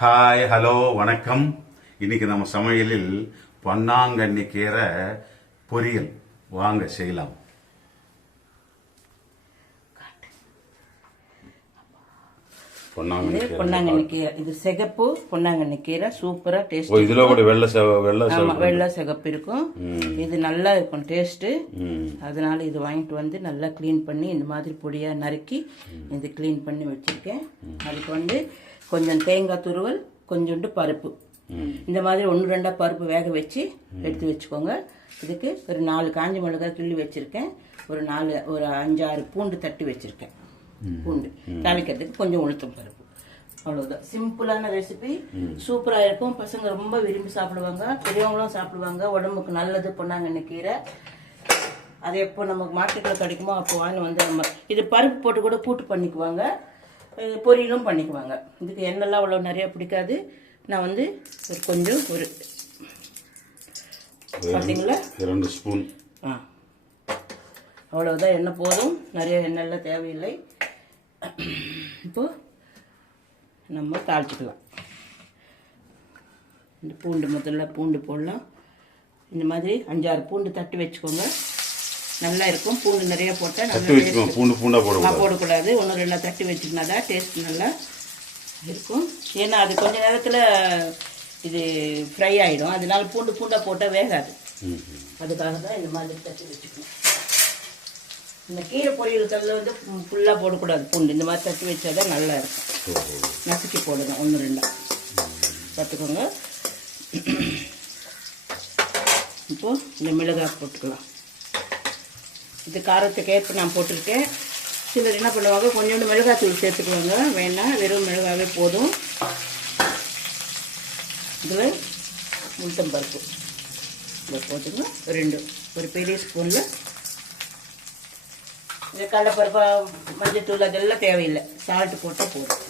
Hi hello வணக்கம். இன்னைக்கு நம்ம சமையலில் பொன்னாங்கண்ணி கீரை பொரியல். வாங்க செய்யலாம். பொன்னாங்கண்ணி பொன்னாங்கண்ணி கீரை. இது சிகப்பு பொன்னாங்கண்ணி கீரை. சூப்பரா டேஸ்ட் இதுல கூட வெள்ளை செவ வெள்ளை செவ ஆமா வெள்ளை சிகப்பு இருக்கும். இது நல்லா இருக்கும் டேஸ்ட் அதனால இது வாங்கிட்டு வந்து நல்லா க்ளீன் பண்ணி இந்த மாதிரி பொடியா நறுக்கி இது க்ளீன் பண்ணி வச்சிருக்கேன். அதுக்கு வந்து கொஞ்சம் தேங்காய் துருவல் கொஞ்சோண்டு பருப்பு. இந்த மாதிரி ஒன்று ரெண்டா பருப்பு வேக வச்சு எடுத்து வச்சுக்கோங்க. இதுக்கு ஒரு நாலு காஞ்ச மிளகாய் கிள்ளி வச்சிருக்கேன். ஒரு நாலு ஒரு அஞ்சாறு பூண்டு தட்டி வச்சிருக்கேன். பூண்டு. தாளிக்கிறதுக்கு கொஞ்சம் உளுத்தம் பருப்பு. அவ்வளவுதான். சிம்பிளான ரெசிபி சூப்பரா இருக்கும். பசங்க ரொம்ப விரும்பி சாப்பிடுவாங்க. பெரியவங்களும் சாப்பிடுவாங்க. உடம்புக்கு நல்லது பொன்னாங்கண்ணி கீரை. அது எப்போ நமக்கு மார்க்கெட்டில் கிடைக்குமோ அப்போ வாங்கி வந்து நம்ம இது பருப்பு போட்டு கூட கூட்டு பண்ணிக்குவாங்க. பொரியலும் பண்ணிக்குவாங்க. இதுக்கு எண்ணெய்லாம் அவ்வளோ நிறைய பிடிக்காது. நான் வந்து ஒரு கொஞ்சம் ஒரு பார்த்தீங்களா இரண்டு ஸ்பூன். ஆ. அவ்வளவுதான். எண்ணெய் போதும். நிறைய எண்ணெய்லாம் தேவையில்லை. இப்போ நம்ம தாளிச்சுக்கலாம். இந்த பூண்டு முதல்ல பூண்டு போடலாம். இந்த மாதிரி அஞ்சாறு பூண்டு தட்டி வச்சுக்கோங்க. நல்லா இருக்கும். பூண்டு நிறைய போட்டால் நல்லா பூண்டு போடக்கூடாது. போடக்கூடாது. ஒன்று ரெண்டா தட்டி வச்சுக்கினா தான் டேஸ்ட் நல்லா இருக்கும். ஏன்னா அது கொஞ்ச நேரத்தில் இது ஃப்ரை ஆகிடும் அதனால பூண்டு பூண்டாக போட்டால் வேகாது. அதுக்காக தான் இந்த மாதிரி தட்டி வச்சுக்கணும். இந்த கீரை பொரியலுக்கல்ல வந்து ஃபுல்லாக போடக்கூடாது. பூண்டு. இந்த மாதிரி தட்டி வச்சா தான் நல்லா இருக்கும். நசுக்கி போடணும். ஒன்று ரெண்டா. பார்த்துக்கோங்க. இப்போது இந்த மிளகாய் போட்டுக்கலாம். இது காரத்துக்கு ஏற்ப நான் போட்டிருக்கேன். சிலர் என்ன பண்ணுவாங்க கொஞ்சோண்டு மிளகாய் தூள் சேர்த்துக்குவாங்க. வேணாம் வெறும் மிளகாவே போதும். இதில் உளுத்தம் பருப்பு. இதை போட்டுங்க ரெண்டு. ஒரு பெரிய ஸ்பூனில் இந்த கடலைப்பருப்பு மஞ்சத்தூள் அதெல்லாம் தேவையில்லை. சால்ட்டு போட்டால் போதும்.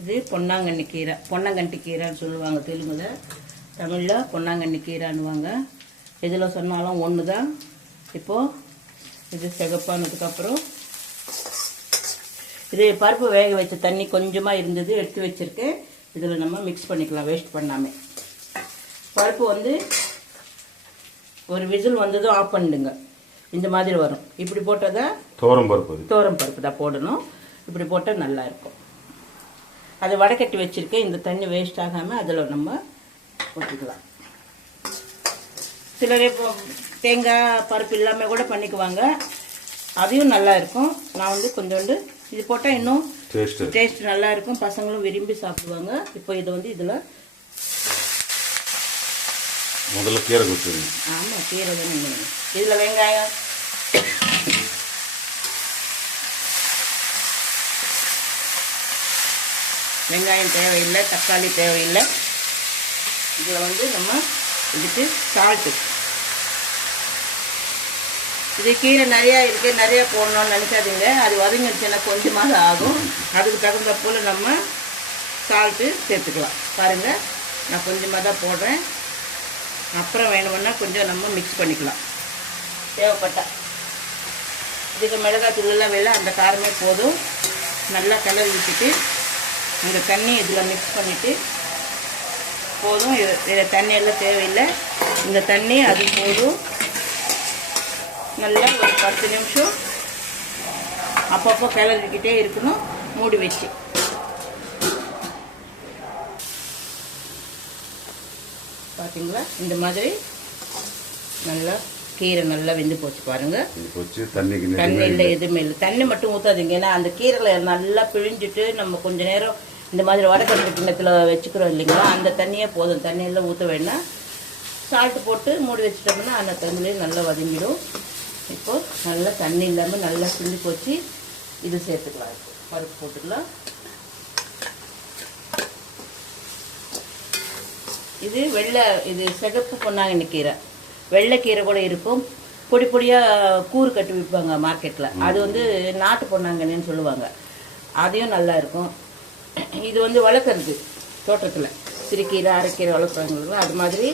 இது பொன்னாங்கண்ணி கீரை. பொன்னாங்கண்ணி கீரைன்னு சொல்லுவாங்க தெலுங்குல. தமிழில் பொன்னாங்கண்ணி கீரைன்னுவாங்க. எதில் சொன்னாலும் ஒன்று தான் இப்போது இது சிகப்பானதுக்கப்புறம் இது பருப்பு வேக வச்ச தண்ணி கொஞ்சமாக இருந்தது எடுத்து வச்சுருக்கேன். இதில் நம்ம மிக்ஸ் பண்ணிக்கலாம் வேஸ்ட் பண்ணாமல் பருப்பு வந்து ஒரு விசில் வந்ததும் ஆஃப் பண்ணிடுங்க. இந்த மாதிரி வரும். இப்படி போட்டால் தான் துவரம் பருப்பு தோரம் பருப்பு தான் போடணும். இப்படி போட்டால் நல்லா இருக்கும். அது வடக்கட்டி வச்சிருக்கேன். இந்த தண்ணி வேஸ்ட் ஆகாமல் அதில் நம்ம ஊற்றிக்கலாம் சிலர் இப்போ தேங்காய் பருப்பு இல்லாமல் கூட பண்ணிக்குவாங்க. அதையும் நல்லா இருக்கும். நான் வந்து கொஞ்சோண்டு இது போட்டால் இன்னும் டேஸ்ட் நல்லா இருக்கும் பசங்களும் விரும்பி சாப்பிடுவாங்க. இப்போ இதை வந்து இதில் முதல்ல கீரை கொடுத்துருங்க ஆமாம் கீரை தானே இதில் வெங்காயம். வெங்காயம் தேவையில்லை தக்காளி தேவையில்லை. இதில் வந்து நம்ம இதுக்கு சால்ட்டு இது கீரை நிறையா இருக்குது நிறையா போடணும்னு நினைக்காதீங்க. அது வதங்கிடுச்சுன்னா கொஞ்சமாக ஆகும். அதுக்கு தகுந்த போல் நம்ம சால்ட்டு சேர்த்துக்கலாம். பாருங்கள் நான் கொஞ்சமாக தான் போடுறேன். அப்புறம் வேணும்னா கொஞ்சம் நம்ம மிக்ஸ் பண்ணிக்கலாம். தேவைப்பட்டா இதுக்கு மிளகாய் தூளெல்லாம் வெளில அந்த காரமே போதும். நல்லா கலர் விட்டுட்டு இந்த தண்ணி இதில் மிக்ஸ் பண்ணிவிட்டு போதும். இது- இதில் தேவையில்லை. இந்த தண்ணி அது போதும். நல்லா ஒரு பத்து நிமிஷம் அப்பப்போ கிளறிக்கிட்டே இருக்கணும் மூடி வச்சு. பார்த்தீங்களா இந்த மாதிரி நல்லா கீரை நல்லா வெந்து போச்சு தண்ணிக்கு தண்ணி இல்லை எதுவுமே இல்லை. தண்ணி மட்டும் ஊற்றாதீங்க ஏன்னா அந்த கீரையில் நல்லா பிழிஞ்சிட்டு நம்ம கொஞ்ச நேரம் இந்த மாதிரி வடக்கட்டு கிண்ணத்தில் வச்சுக்கிறோம் இல்லைங்களா? அந்த தண்ணியே போதும். தண்ணியெல்லாம் ஊற்ற வேண்டாம். சால்ட்டு போட்டு மூடி வச்சிட்டோம்னா அந்த தண்ணியிலே நல்லா வதங்கிடும். இப்போ நல்லா தண்ணி இல்லாமல் நல்லா சிந்தி போச்சு இது சேர்த்துக்கலாம் இப்போ. பருப்பு போட்டுக்கலாம். இது வெள்ளை இது சிகப்பு பொன்னாங்கண்ணி கீரை. வெள்ளைக்கீரை கூட இருக்கும். பொடி பொடியாக கூறு கட்டி விற்பாங்க மார்க்கெட்டில் அது வந்து நாட்டு பொன்னாங்கண்ணின்னு சொல்லுவாங்க. அதையும் நல்லா இருக்கும். இது வந்து வளர்க்குறது தோட்டத்தில். சிறுகீரை அரைக்கீரை வளர்க்குறாங்க அது மாதிரி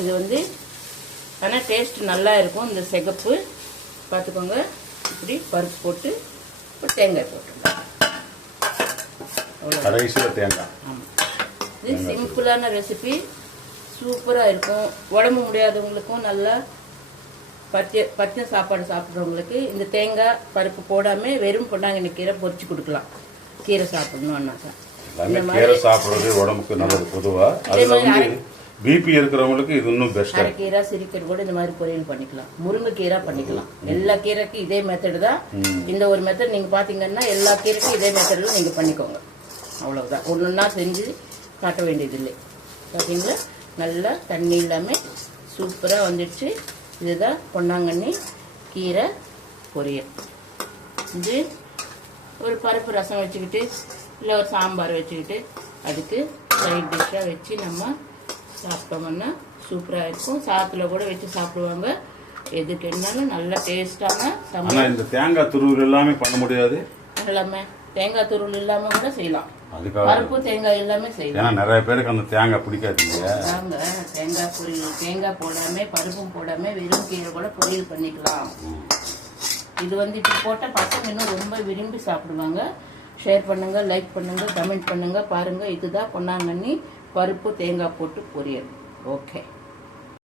இது வந்து ஆனால் டேஸ்ட் நல்லா இருக்கும். இந்த சிகப்பு பார்த்துக்கோங்க இப்படி பருப்பு போட்டு இப்போ தேங்காய் அவ்வளோ கடைசியில் தேங்காய். ஆமாம் இது சிம்பிளான ரெசிபி சூப்பராக இருக்கும். உடம்பு முடியாதவங்களுக்கும் நல்லா பச்சை பச்சை சாப்பாடு சாப்பிட்றவங்களுக்கு இந்த தேங்காய் பருப்பு போடாமல் வெறும் பொன்னாங்கண்ணி கீரை பொரிச்சு கொடுக்கலாம். கீரை சாப்பிடணுன்னாக்கா எல்லாமே கீரை சாப்பிட்றது உடம்புக்கு நல்லது பொதுவா. அதுல வந்து பிபி இருக்கிறவங்களுக்கு இது இன்னும் பெஸ்டா அரைக்கீரை சிறுக்கீரை கூட இந்த மாதிரி பொரியல் பண்ணிக்கலாம். முருங்கைக்கீரை பண்ணிக்கலாம். எல்லா கீரைக்கும் இதே மெத்தடு தான். இந்த ஒரு மெத்தட் நீங்கள் பார்த்தீங்கன்னா எல்லா கீரைக்கும் இதே மெத்தடில் நீங்கள் பண்ணிக்கோங்க. அவ்வளவுதான். ஒன்றுன்னா செஞ்சு காட்ட வேண்டியதில்லை. பார்த்தீங்களா நல்லா தண்ணி இல்லாமல் சூப்பராக வந்துடுச்சு. இதுதான் பொன்னாங்கண்ணி கீரை பொரியல். இது ஒரு பருப்பு ரசம் வச்சுக்கிட்டு இல்லை ஒரு சாம்பார் வச்சுக்கிட்டு அதுக்கு சைட் டிஷ்ஷாக வச்சு நம்ம சாப்பிட்டோம்னா சூப்பராக இருக்கும். சாத்தில் கூட வச்சு சாப்பிடுவாங்க. எதுக்கு என்னாலும் நல்ல டேஸ்டான ஆனா சமையல் இந்த தேங்காய் துருவல் எல்லாமே பண்ண முடியாது. எல்லாமே தேங்காய் துருள் இல்லாமல் கூட செய்யலாம். பருப்பு தேங்காய் எல்லாமே செய்யலாம். ஏன்னா நிறைய பேருக்கு அந்த தேங்காய் பிடிக்காது நாங்க தேங்காய் பொரியல் தேங்காய் போடாம பருப்பும் போடாம வெறும் கீரை கூட பொரியல் பண்ணிக்கலாம். இது வந்து இப்போ போட்டால் பசங்க இன்னும் ரொம்ப விரும்பி சாப்பிடுவாங்க. ஷேர் பண்ணுங்க லைக் பண்ணுங்க கமெண்ட் பண்ணுங்க. பாருங்க இதுதான் பொன்னாங்கண்ணி. பருப்பு தேங்காய் போட்டு பொரியல். ஓகே